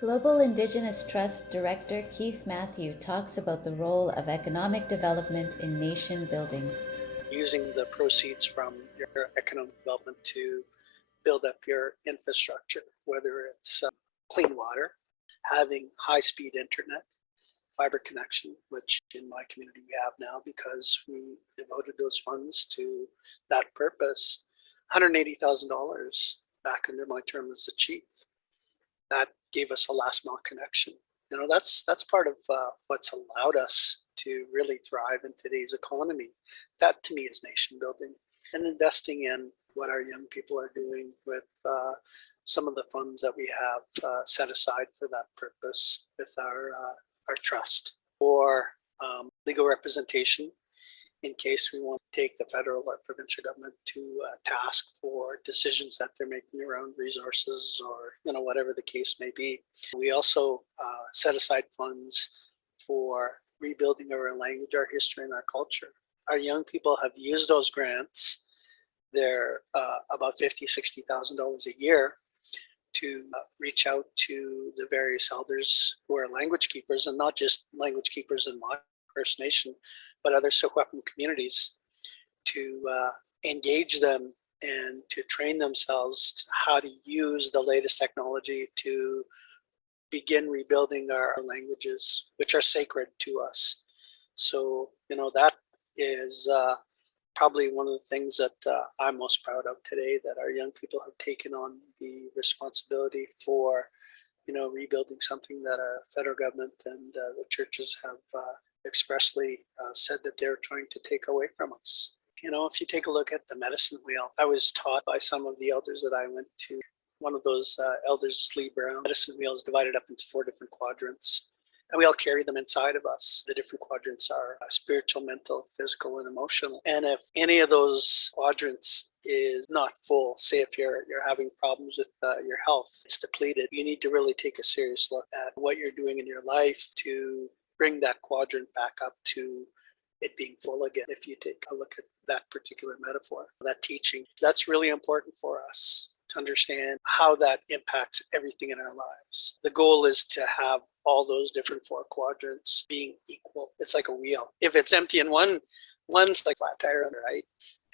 Global Indigenous Trust Director Keith Matthew talks about the role of economic development in nation building. Using the proceeds from your economic development to build up your infrastructure, whether it's clean water, having high speed internet, fiber connection, which in my community we have now because we devoted those funds to that purpose. $180,000 back under my term as the chief. That gave us a last mile connection. That's part of what's allowed us to really thrive in today's economy. That to me is nation building, and investing in what our young people are doing with some of the funds that we have set aside for that purpose with our trust or legal representation in case we want to take the federal or provincial government to task for decisions that they're making around resources or whatever the case may be. We also set aside funds for rebuilding our language, our history, and our culture. Our young people have used those grants. They're about $50,000-$60,000 a year to reach out to the various elders who are language keepers, and not just language keepers in my First Nation, but other Secwepemc communities, to engage them and to train themselves how to use the latest technology to begin rebuilding our languages, which are sacred to us. So, that is probably one of the things that I'm most proud of today, that our young people have taken on the responsibility for, rebuilding something that our federal government and the churches have expressly said that they're trying to take away from us. If you take a look at the medicine wheel, I was taught by some of the elders that I went to. One of those elders, Lee Brown, medicine wheel is divided up into 4 different quadrants, and we all carry them inside of us. The different quadrants are spiritual, mental, physical, and emotional. And if any of those quadrants is not full, say if you're having problems with your health, it's depleted, you need to really take a serious look at what you're doing in your life to bring that quadrant back up to it being full again. If you take a look at that particular metaphor, that teaching, that's really important for us to understand how that impacts everything in our lives. The goal is to have all those different 4 quadrants being equal. It's like a wheel. If it's empty in one's like flat tire, right?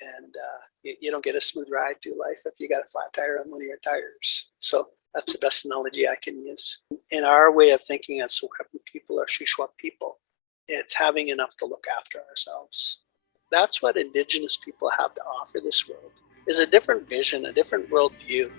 And you don't get a smooth ride through life if you got a flat tire on one of your tires. So that's the best analogy I can use. In our way of thinking as Secwepemc people or Shuswap people, it's having enough to look after ourselves. That's what Indigenous people have to offer this world, is a different vision, a different worldview.